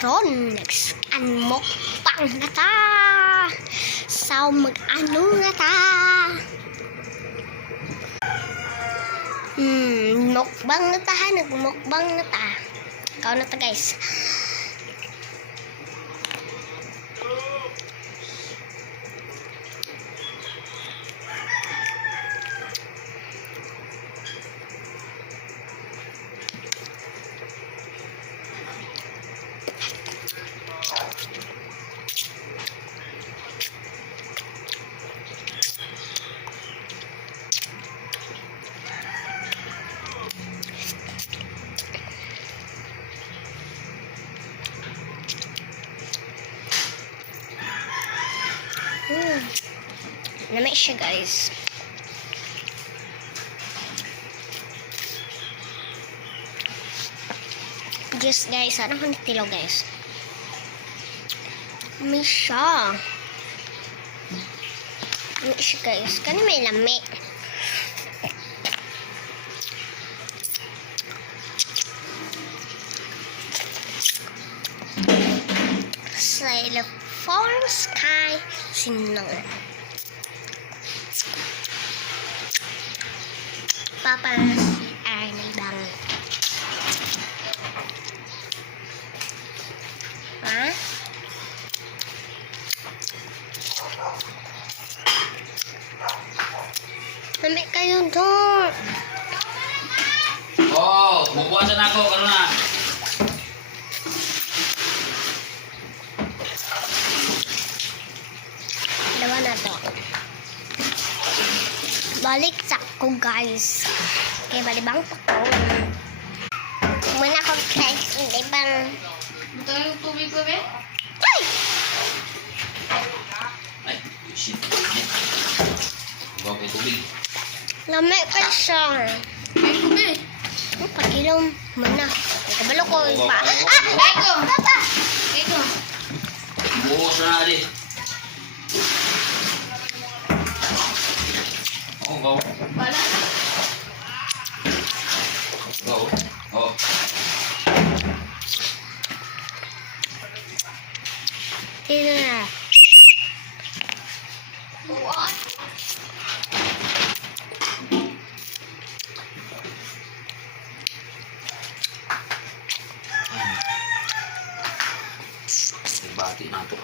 karon next mukbang na ta. So mag-ano na ta. Mukbang na ta ha. Nagmukbang na ta. Ikaw na ta guys. Lamig siya guys. Just guys, ano kung tilo guys? Lamig siya. Lamig siya guys. Kani may lamig. Xylophone sky sinong. Papa ay nagbang. Ha? Lamig kayo doon. Oh, bubuhasan ako karon na. Dalawa na to. Balik sa ko guys. Okay, balibang pa ko. Muna ko guys, balibang. Ito yung tubig ko, be? Ay! Ay, shit. Bawa ko tubig. Lamig ka siya. Ay, tubig. Pagilom muna. Kabalo ko. Ay, ko. Papa! Ay, ko. Buhos na di. Oh, go. Bala. Go. Oh. Tina na. What? Bati na to.